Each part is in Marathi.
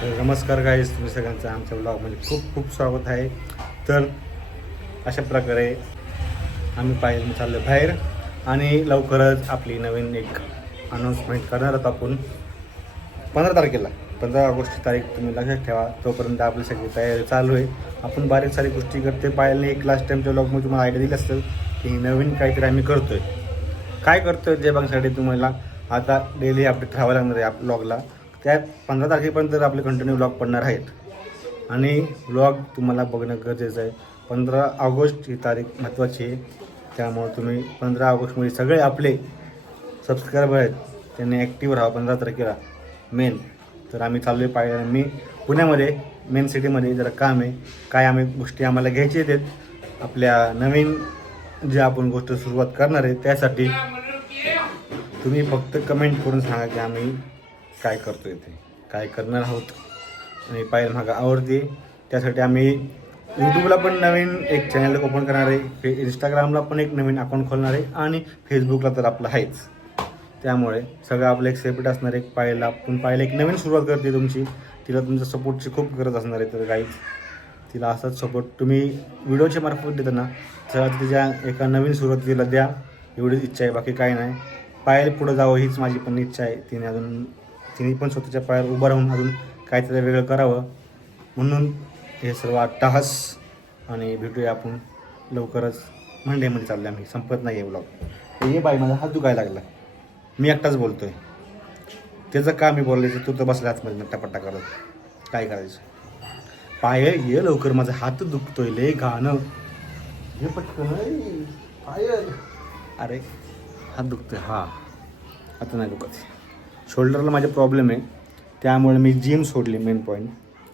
तर नमस्कार गाईस तुम्ही सगळ्यांचं आमच्या ब्लॉगमध्ये खूप खूप स्वागत आहे. तर अशा प्रकारे आम्ही पाहिजे चाललो बाहेर आणि लवकरच आपली नवीन एक अनाऊन्समेंट करणार आहोत आपण. पंधरा तारखेला पंधरा ऑगस्टची तारीख तुम्ही लक्षात ठेवा तोपर्यंत आपली सगळी तयारी चालू आहे. आपण बारीक सारी गोष्टी करते पाहिजे एक लास्ट टाईमच्या ब्लॉगमध्ये तुम्हाला आयडिया दिली असेल की नवीन काहीतरी आम्ही करतोय. काय करतोय जे बघण्यासाठी तुम्हाला आता डेली अपडेट राहावं लागणार आहे आप ब्लॉगला त्या पंधरा तारखेपर्यंत तर आपले कंटिन्यू ब्लॉग पडणार आहेत आणि ब्लॉग तुम्हाला बघणं गरजेचं आहे पंधरा ऑगस्ट ही तारीख महत्त्वाची आहे. त्यामुळे तुम्ही पंधरा ऑगस्टमध्ये सगळे आपले सबस्क्रायबर आहेत त्यांनी ॲक्टिव्ह राहा पंधरा तारखेला. मेन तर आम्ही चालले पाहिजे मी पुण्यामध्ये मेन सिटीमध्ये जरा काम आहे. काय आम्ही गोष्टी आम्हाला घ्यायची आहेत आपल्या नवीन जे आपण गोष्ट सुरुवात करणार आहे त्यासाठी तुम्ही फक्त कमेंट करून सांगा की आम्ही काय करतोय ते? काय करणार आहोत? आणि पाहिजे मागं आवडते. त्यासाठी आम्ही यूट्यूबला पण नवीन एक चॅनल ओपन करणार आहे. फे इंस्टाग्रामला पण एक नवीन अकाउंट खोलणार आहे. आणि फेसबुकला तर आपलं आहेच. त्यामुळे सगळं आपलं एक सेपरेट असणार आहे. पाहायला आपण पाहायला एक नवीन सुरुवात करते तुमची. तिला तुमच्या सपोर्टची खूप गरज असणार आहे तर काहीच तिला असाच सपोर्ट तुम्ही व्हिडिओच्या मार्फत देताना सगळ्यात तिच्या एका नवीन सुरुवातीला द्या. एवढीच इच्छा आहे बाकी काही नाही. पायल पुढं जावं हीच माझी पण इच्छा आहे. तिने अजून तिने पण स्वतःच्या पायावर उभं राहून अजून काहीतरी वेगळं करावं. म्हणून हे सर्व अट्टाहास आणि भेटूया आपण लवकरच मंडेमध्ये चालले आम्ही. संपत नाही आहे ब्लॉग ये बाई माझा हात दुखायला लागला. मी एकटाच बोलतोय. त्याचं का मी बोलायचं तू तर बसला आतमध्ये नट्टापट्टा करत काय करायचं? पाय ये लवकर माझा हात दुखतोय लय गाणं हे पटकन पाय अरे हात दुखतोय हा. आता नाही दुखत. शोल्डरला माझे प्रॉब्लेम आहे. त्यामुळे मी जिम सोडली मेन पॉईंट.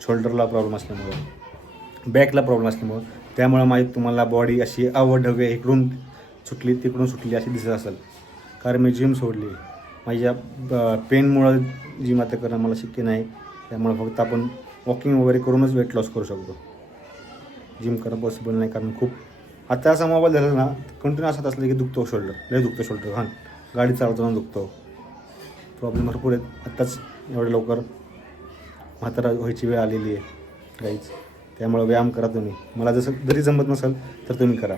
शोल्डरला प्रॉब्लेम असल्यामुळं. बॅकला प्रॉब्लेम असल्यामुळं. त्यामुळं माझी तुम्हाला बॉडी अशी अवढवे इकडून सुटली तिकडून सुटली अशी दिसत असेल. कारण मी जिम सोडली. माझ्या पेनमुळं जिम आता करणं मला शक्य नाही. त्यामुळे फक्त आपण वॉकिंग वगैरे करूनच वेट लॉस करू शकतो. जिम करणं पॉसिबल नाही कारण खूप आता असा मोबाईल झाला ना कंटिन्यू असत असलं की दुखतो शोल्डर. लय दुखतो शोल्डर हां. गाडी चालवताना दुखतो. प्रॉब्लेम भरपूर आहेत. आत्ताच एवढ्या लवकर म्हातारा व्हायची वेळ आलेली आहे काहीच त्यामुळे व्यायाम करा तुम्ही. मला जसं जरी जमत नसेल तर तुम्ही करा.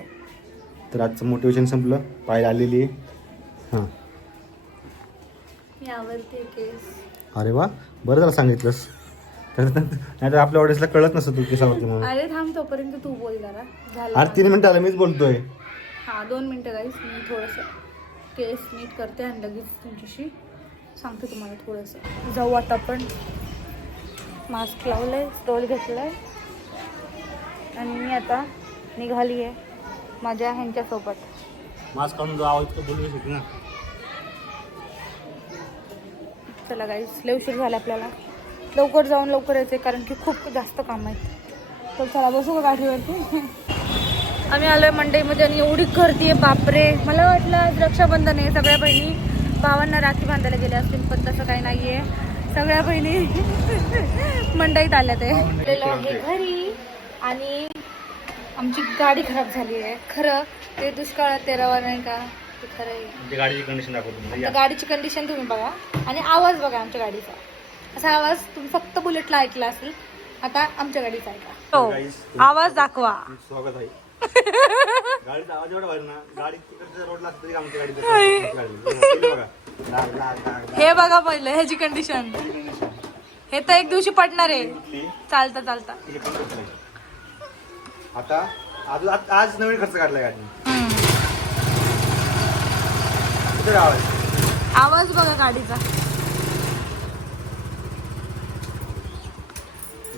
तर आजचं मोटिवेशन संपलं. पाय आलेली आहे. हां. अरे वा. बरं झालं सांगितलंस. तर नाही तर आपल्या ऑडियन्सला कळत नसतं तू केसावरती म्हणून. अरे थांब तोपर्यंत तू बोल जरा. झालं. अरे तीन मिनिटं आलं मीच बोलतोय. हा दोन मिनटं गाईस मी थोडंसं केस नीट करते आणि लगेच तुमच्याशी सांगते तुम्हाला थोडंसं. जाऊ आता आपण. मास्क लावलंय स्टॉल घेतलाय. आणि मी आता निघाली आहे माझ्या ह्यांच्यासोबत मास्क काढून जो आवाज तो बोलू शकतो ना चला गाईस लय उशीर झाला आपल्याला. लवकर जाऊन लवकर यायचे कारण की खूप जास्त काम आहेत. तर चला बसू का गाठीवरती आम्ही आलोय मंडईमध्ये आणि एवढी गर्दी आहे बापरे. मला वाटलं आज रक्षाबंधन आहे सगळ्या बहिणी. भावांना राखी बांधायला गेल्या असतील पण तसं काही नाहीये. सगळ्या बहिणी मंडईत आल्या ते. आलेलो आहे घरी आणि आमची गाडी खराब झाली आहे. खरं ते दुष्काळात तेरावा नाही का? ते खरं आहे. गाडीची कंडिशन दाखवतो. गाडीची तुम्ही बघा. आणि आवाज बघा आमच्या गाडीचा. असा आवाज तुम्ही फक्त बुलेटला ऐकला असेल आता आमच्या गाडीचा ऐका. तुमचं आवाज दाखवा. स्वागत आहे. गाडीचा आवाज एवढा बाहेर ना गाडी तिकडच्या रोडला असते तरी आमच्या गाडीचं बघा डाग, डाग, डाग, डाग. हे बघा पहिलं ह्याची कंडिशन हे तर एक दिवशी पडणार आहे कुठली? चालता चालता हे पण? आता आज आज- आज नवीन खर्च काढलाय गाडी हम्म. कुठे आवाज आवाज बघा गाडीचा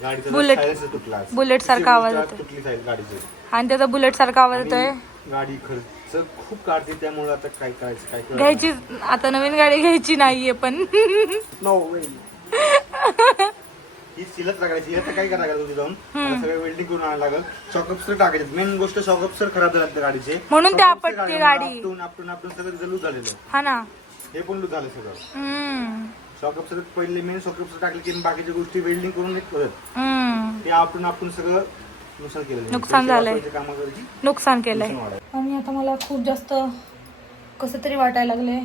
आज. Bullet सारखा आवाज गाडीची. आणि त्याचा बुलेट सारखा आवाज येतोय. गाडी खर्च खूप काढते त्यामुळे आता काय करायचं काय घ्यायची आता नवीन गाडी घ्यायची नाहीये पण. ही सिलत टाकायची आता काय करायला लागेल जाऊन? सगळं वेल्डिंग करून आणायला लागेल. शॉकअप्सर टाकायचे मेन गोष्ट शॉकअप्सर खराब झाले त्या गाडीचे. म्हणून ते आपटते upster गाडी. आपटून आपटून सगळं लूज झालेलं हा ना. हे पण लूज झालं सगळं. पहिले मेन शॉकअप्सर टाकले की बाकीच्या गोष्टी वेल्डिंग करून एक. ते आपटून आपण सगळं नुकसान केलं. नुकसान झालंय. नुकसान केलंय. आणि आता मला खूप जास्त कसं तरी वाटायला लागले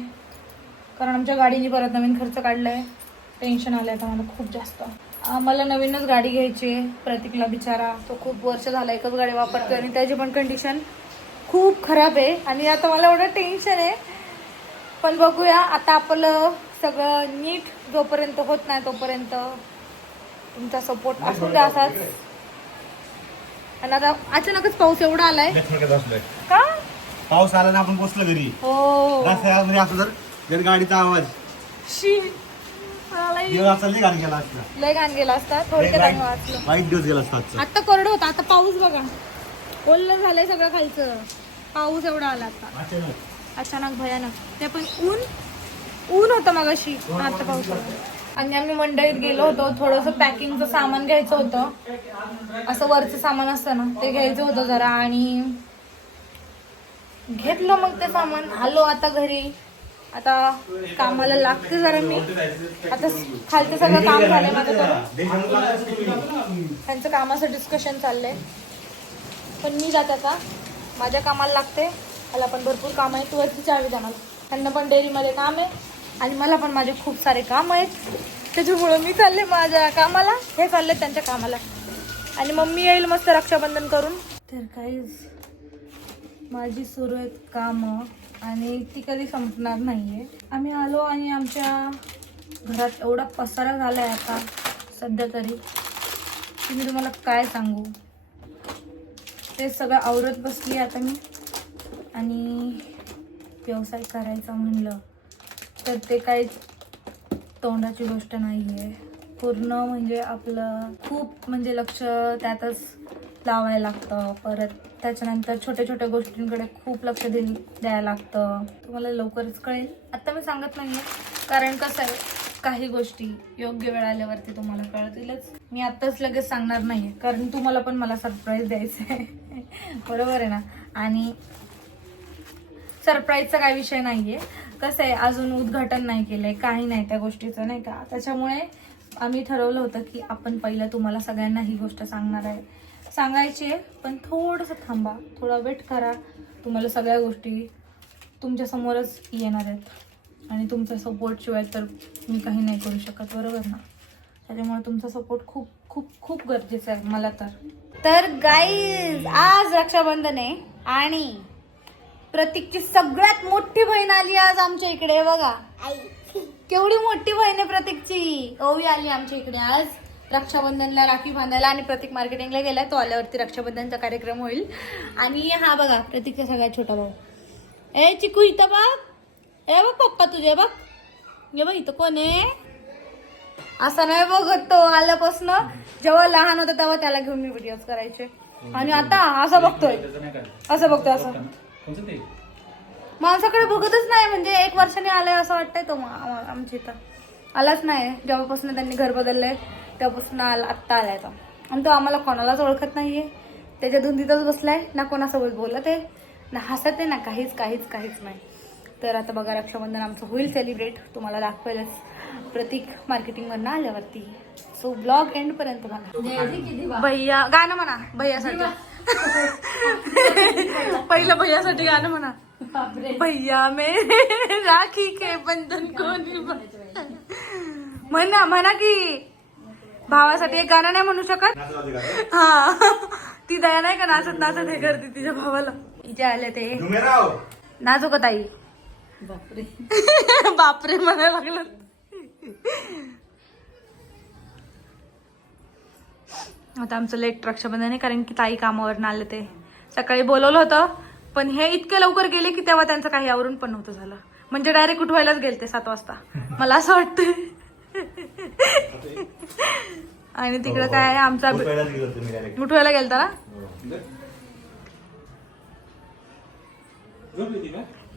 कारण आमच्या गाडीने परत नवीन खर्च काढलाय. टेन्शन आलं आता मला खूप जास्त. मला नवीनच गाडी घ्यायची आहे. प्रतीकला बिचारा. तो खूप वर्ष झाला एकच गाडी वापरतोय आणि त्याची पण कंडिशन खूप खराब आहे. आणि आता मला एवढं टेन्शन आहे. पण बघूया आता आपलं सगळं नीट जोपर्यंत होत नाही तोपर्यंत तुमचा सपोर्ट असून द्या असाच. आणि आता अचानकच पाऊस एवढा आलाय. का? पाऊस आला ना आपण पोचलो घरी. हो. रस्त्यामध्ये असं जर जर गाडीचा आवाज. शी मला दिवस असा लई गाडी गेला असता. लय घाण गेला असता. थोडक्यात आम्ही वाचलो. वाईट दिवस गेला असता आजचा. आता कोरडं होतं. आता पाऊस बघा. ओल्लं झालंय सगळं खालचं. पाऊस एवढा आला आता. अचानक. अचानक भयानक. ते पण ऊन ऊन होतं मगाशी आता पाऊस आणि आम्ही मंडईत गेलो होतो थोडंसं पॅकिंगचं सामान घ्यायचं होतं. असं वरचं सामान असतं ना ते घ्यायचं होतं जरा आणि घेतलं मग ते सामान. आलो आता घरी. आता कामाला लागते जरा मी. आता खालचं सगळं काम झालंय माझं करून त्यांचं कामाचं डिस्कशन चाललंय. पण मी जात आता. माझ्या कामाला लागते. मला पण भरपूर काम आहे तू वरती चावी द्या मला. त्यांना पण डेअरीमध्ये काम आहे. आणि मला पण माझे खूप सारे काम आहेत. त्याच्यामुळं मी चालले माझ्या कामाला. हे चालले त्यांच्या कामाला. आणि मम्मी येईल मस्त रक्षाबंधन करून. तर काहीच माझी सुरू आहेत कामं आणि ती कधी संपणार नाहीये. आम्ही आलो आणि आमच्या घरात एवढा पसारा झाला आहे आता सध्या तरी. की मी तुम्हाला काय सांगू? ते सगळं आवरत बसली आता मी. आणि व्यवसाय करायचा म्हणलं. तर ते काही तोंडाची गोष्ट नाही आहे पूर्ण म्हणजे आपलं खूप म्हणजे लक्ष त्यातच लावायला लागतं. परत त्याच्यानंतर छोट्या छोट्या गोष्टींकडे खूप लक्ष दे द्यायला लागतं. तुम्हाला लवकरच कळेल. आत्ता मी सांगत नाही कारण कसं आहे काही गोष्टी योग्य वेळ आल्यावरती तुम्हाला कळतीलच. मी आत्ताच लगेच सांगणार नाही कारण तुम्हाला पण मला सरप्राईज द्यायचं आहे बरोबर आहे ना? आणि सरप्राईजचा काही विषय नाहीये. कसं आहे अजून उद्घाटन नाही केलंय काही नाही त्या गोष्टीचं नाही का? त्याच्यामुळे आम्ही ठरवलं होतं की आपण पहिलं तुम्हाला सगळ्यांना ही गोष्ट सांगणार आहे. सांगायची आहे पण थोडंसं थांबा थोडा वेट करा. तुम्हाला सगळ्या गोष्टी तुमच्यासमोरच येणार आहेत. आणि तुमचा सपोर्ट शिवाय तर मी काही नाही करू शकत बरोबर ना? त्याच्यामुळे तुमचा सपोर्ट खूप खूप खूप गरजेचा आहे मला तर. तर गाईज आज रक्षाबंधन आहे आणि प्रतीकची सगळ्यात मोठी बहीण आली आज आमच्या इकडे बघा. केवढी मोठी बहीण आहे प्रतीकची. ओवी आली आमच्या इकडे आज. रक्षाबंधनला राखी बांधायला आणि प्रतीक मार्केटिंगला गेलाय. तो आल्यावरती रक्षाबंधनचा कार्यक्रम होईल. आणि हा बघा प्रतीकचा सगळ्यात छोटा भाऊ. ए चिकू इथं बघ. ए बघ पप्पा तुझे बघ. ये बघ इथं कोण आहे? असं नाही बघत तो आल्यापासून. जेव्हा लहान होता तेव्हा त्याला घेऊन मी व्हिडिओज करायचे. आणि आता असं बघतोय. असं बघतोय असं. माणसाकडे बघतच नाही म्हणजे एक वर्षाने आलाय असं वाटतंय तो आमच्या इथं. आलाच नाही जेव्हापासून त्यांनी घर बदललंय तेव्हापासून आला आत्ता आलाय तो. आणि तो आम्हाला कोणालाच ओळखत नाहीये. त्याच्या धुंदीतच बसलाय ना कोणासोबत बोलत आहे ना हसत आहे ना काहीच काहीच काहीच नाही. तर आता बघा रक्षाबंधन आमचं होईल सेलिब्रेट तुम्हाला दाखवेलच. प्रतीक मार्केटिंगमधनं आल्यावरती. सो ब्लॉग एंड पर्यंत बघा. भैया गाणं म्हणा. भैयासाठी. पहिलं भैयासाठी गाणं म्हणा. भैया मेरे राखी के बंधन कोणी बंधन. म्हणा म्हणा की भावासाठी एक गाणं नाही म्हणू शकत? हा. ती दया नाही का नाचत नाचत हे करते तिच्या भावाला. इथे आले ते. डुमेराव. नाजूक ताई? बापरे. बापरे म्हणायला लागलं. आता आमचं लेट रक्षाबंधन आहे कारण की ताई कामावरनं आले ते. सकाळी बोलवलं होतं. पण हे इतके लवकर गेले की तेव्हा त्यांचं काही आवरून पण नव्हतं झालं. म्हणजे डायरेक्ट उठवायलाच गेले ते सात वाजता. मला असं वाटतं आणि तिकडं काय आमचा गेलो होतो मी direct. उठवायला गेलता ना?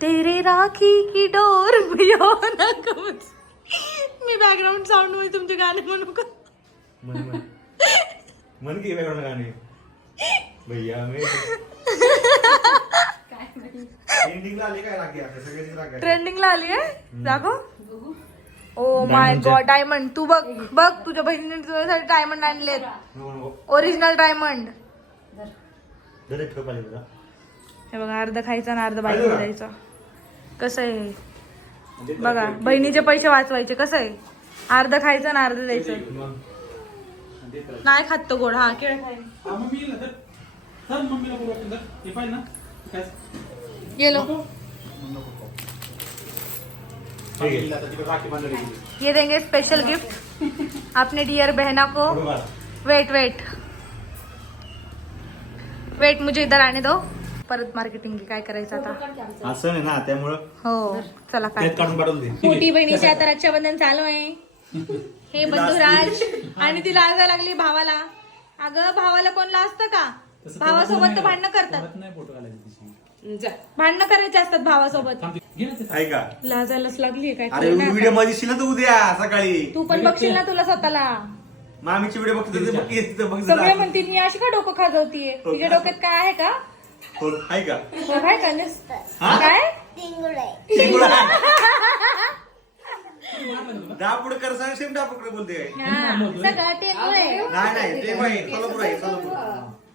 तेरे राखी की डोर भैया ना कवच. मी बॅकग्राऊंड साऊंडमध्ये तुमचे गाणे म्हणू का? म्हण म्हण. म्हण की वेगळं गाणे. भैया मे एंडिंगला आले काय आता? सगळ्याची. ट्रेंडिंगला आली आहे? दाखव ओ माय गॉड डायमंड तू बघ बघ तुझ्या बहिणीने तुझ्यासाठी डायमंड आणलेत. Original diamond. हे बघा अर्ध खायचं आणि अर्ध बाईक द्यायचं कसं आहे हे? म्हणजे बघा बहिणीचे पैसे वाचवायचे. कसं आहे? अर्ध खायचं ना अर्ध द्यायचं. नाही खात तो गोड. हा केळ खाईन. गेलो. ये देंगे स्पेशल गिफ्ट अपने डियर बहना को. वेट वेट वेट मुझे इधर आने दो. परत मार्केटिंग काय करायचं आता? असं नाही ना त्यामुळं हो चला काय काढून दे. मोठी बहिणीचे आता रक्षाबंधन चालू आहे. हे बंधुराज आणि तिला आगा लागली भावाला. अगं भावाला कोणला असतं का? भावासोबत तर भांडणं करतात. भांडणं करायचे असतात भावासोबत. ऐका. लाजायलाच लागली काय अरे नाही व्हिडिओ आता. मध्ये शिला तू उद्या सकाळी. तू पण बघशील ना तुला स्वतःला. मामीची व्हिडिओ बघतो ते बघ तिथं बघ सगळे. म्हणतील मी अशी का डोकं खाजवतीये? हो तुझ्या का? डोक्यात काय आहे का? हो, हो काय का हा? काय? कर सांग सेम डापुकडे बोलते? हा, सगळं आहे नाही नाही ते बाई सोलापूर आहे सोलापूर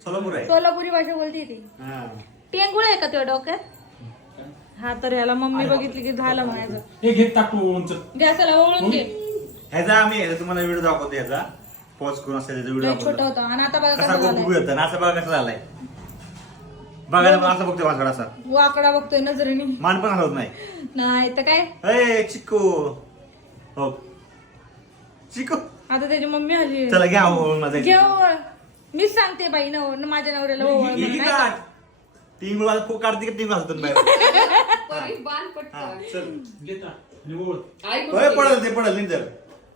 सोलापूर आहे. सोलापुरी भाषा बोलते ती. हा. टेंगुळ आहे का तुझ्या डोक्यात? हा तर ह्याला मम्मी बघितली की झालं म्हणायचं. हे घेत. गॅसला ओळून घे ह्याचा आम्ही ह्याचा तुम्हाला व्हिडिओ दाखवतो ह्याचा. पॉज करून असं व्हिडिओ लय छोटा दाखवतो होता. आणि आता बघा कसा कसा येतं असं बघा कसा झालाय. बघायला पण असं माझ्याकडे असा. वाकडा बघतोय नजरेने. मान पण हलवत नाही. नाही तर काय? अय चिक्कू. हो. चिक्कू. आता त्याची मम्मी आली. चला घ्या हो माझा. घे ओवळ मीच सांगते बाई नव माझ्या नवऱ्याला ओवळ म्हणून, नाही का? तीन गुळा घालतो बाहेर? हा, चल. घेत टाक. आणि ओळ. होय पडल ते पडल नाही तर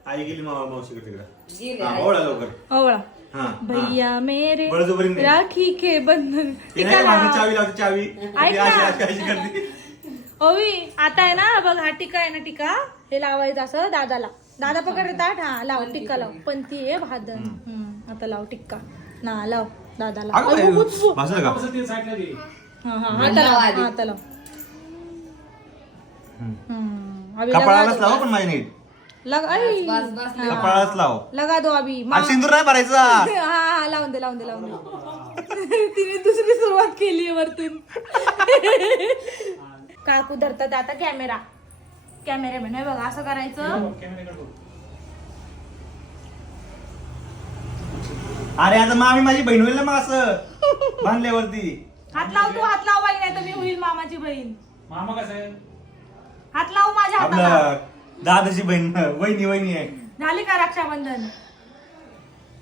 आई गेली मामा मावशीकडे तिकडे हा ओळा लवकर. ओवळा. हा भैया मेरे बळजबरीने नाही. राखी के बंधन. ती नाही मागे चावी लावते चावी. ऐक. ती ना. अशी अशी अशी करते. ओवी आता आहे ना बघ हा टिका आहे ना टिका. हे लावायचं असं दादाला. दादा पकड ताट. हा लाव टिक्का लाव. पण ती आहे भादन. हम्म, आता लाव टिक्का. ना लाव दादाला. अगं, अयो, उच, उच. भाजलं का कसं ते साईडला घे. हा हा हाता लाव हाता लाव हम्म, अभी लगा कपाळालाच दो लाव पण माझ्या नीट. लग आई. कपाळालाच लाव. लगा दो अभी. मा- आणि सिंदूर नाही भरायचा. हा हा लावून दे लावून दे लावून दे. तिने दुसरी सुरुवात केली वरतून. काकू धरतात आता कॅमेरा. कॅमेरामॅन हे बघा असं करायचं. बघ. अरे आता मामी माझी बहीण होईल ना मग असं बांधल्यावरती. हात लाव तू हात लाव बाई नाही तर मी होईल मामाची बहीण. मामा कसं आहे हात लाव माझ्या हाताला. आपलं दादाची बहीण वहिनी वहिनी आहे. झाली का रक्षाबंधन?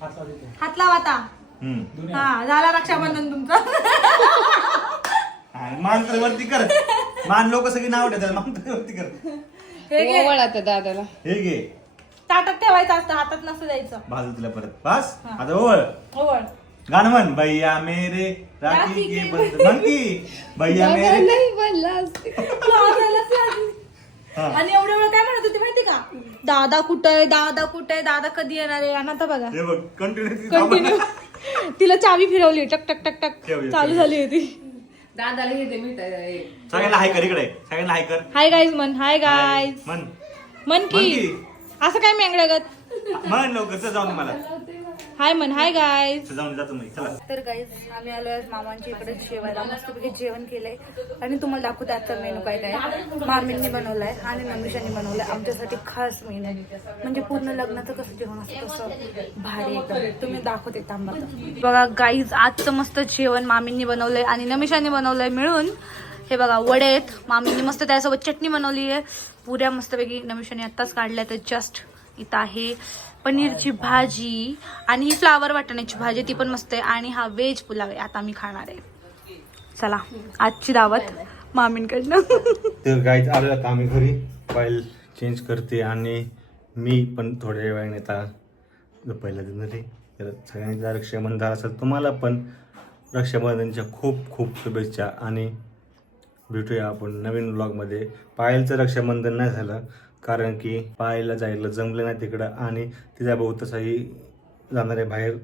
हात लाव तिथे. हात लाव आता. हम्म. दोन्ही हा झाला रक्षाबंधन तुमचं. तर वरती कर. मान लोक सगळी नाव ठेवतात मान तर वरती कर. हे घे. आता दादाला. हे घे. ताटात ठेवायचं असतं हातात नसतं द्यायचं. भाजू तुला परत. बस? हा. आता ओळ. ओवळ गाणं म्हण. भैया मेरे राखी राखी के के बंधन म्हण की भैया मेरे नाही असते लागली. हा. आणि एवढ्या वेळ काय म्हणत होती माहिती का? दादा कुठं आहे? दादा कुठं आहे? दादा कधी येणार आहे? आणि आता बघा. हे बघ कंटिन्यू कंटिन्यू तिला चावी फिरवली. टक टक टक टक. ठेव, चालू. झाली होती. दादाला हे दे मिठाई सगळ्यांना हाय कर इकडे. सगळ्यांना हाय कर. हाय गाईज मन हाय गाईज म्हण. मन की. की. असं काय मेंगड्यागत म्हण लवकर चल जाऊन मला. हाय मन हाय चल जाऊन जातो मी. चला. तर गाईज आम्ही आलोय आज मामांच्या इकडे जेवायला. मस्तपैकी जेवण केलंय. आणि तुम्हाला दाखवते आजचा मेनू काय काय. मामींनी बनवलाय आणि नमिषांनी बनवलाय. आमच्यासाठी खास मेनू म्हणजे पूर्ण लग्नाचं कसं जेवण असतं तसं भारी एकदम तुम्ही दाखवते थांबा. बघा गाईज आजचं मस्त जेवण मामींनी बनवलंय आणि नमिषांनी बनवलंय मिळून. हे बघा वडे आहेत. मामींनी मस्त त्यासोबत चटणी बनवली आहे. पुऱ्या मस्तपैकी नमिषाने आत्ताच काढल्या तर जस्ट इथं आहे पनीरची भाजी आणि ही फ्लावर वाटण्याची भाजी ती पण मस्त आहे. आणि हा व्हेज पुलाव आहे. आता मी खाणार आहे. चला आजची दावत मामींकडनं. तर गाईच आलं आता आम्ही घरी. फाईल चेंज करते आणि मी पण थोड्या वेळाने आता पहिला देणार आहे. तर सगळ्यांचा रक्षाबंधन असेल तुम्हाला पण. रक्षाबंधनच्या खूप खूप शुभेच्छा आणि भेटूया आपण नवीन ब्लॉगमध्ये पायलचं रक्षाबंधन नाही झालं कारण की पायला जायला जमलं नाही तिकडं आणि तिचा भाऊ तसाही जाणार आहे बाहेर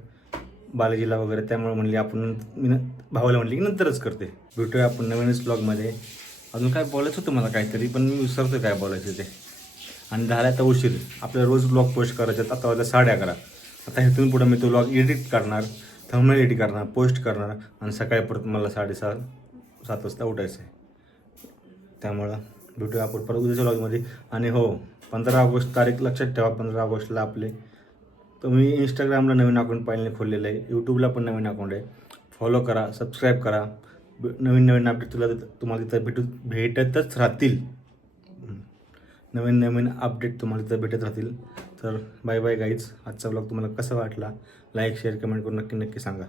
बालाजीला वगैरे. त्यामुळे म्हणली आपण मी भावाला म्हणली की नंतरच करते. भेटूया आपण नवीनच ब्लॉगमध्ये अजून काय बोलायचं होतं मला काहीतरी पण मी विसरतो काय बोलायचं ते. आणि झाला तर उशीर. आपल्याला रोज ब्लॉग पोस्ट करायचे आता वाजता साडे अकरा. आता इथून पुढं मी तो ब्लॉग एडिट करणार थंबनेल एडिट करणार पोस्ट करणार आणि सकाळी परत मला साडेसात सात वाजता उठायचं आहे. त्यामुळं भेटूया आपण परत उद्याच्या ब्लॉगमध्ये आणि हो पंधरा ऑगस्ट तारीख लक्षात ठेवा पंधरा ऑगस्टला आपले. तुम्ही इंस्टाग्रामला नवीन अकाउंट पाहिजे खोललेलं आहे यूट्यूबला पण नवीन अकाउंट आहे. फॉलो करा सबस्क्राईब करा. नवीन नवीन अपडेट तुला तिथं- तुम्हाला तिथं भेटू भेटतच राहतील. नवीन नवीन अपडेट तुम्हाला तिथं भेटत राहतील. तर बाय बाय गाईज आजचा ब्लॉग तुम्हाला कसा वाटला? लाईक शेअर कमेंट करून नक्की नक्की सांगा.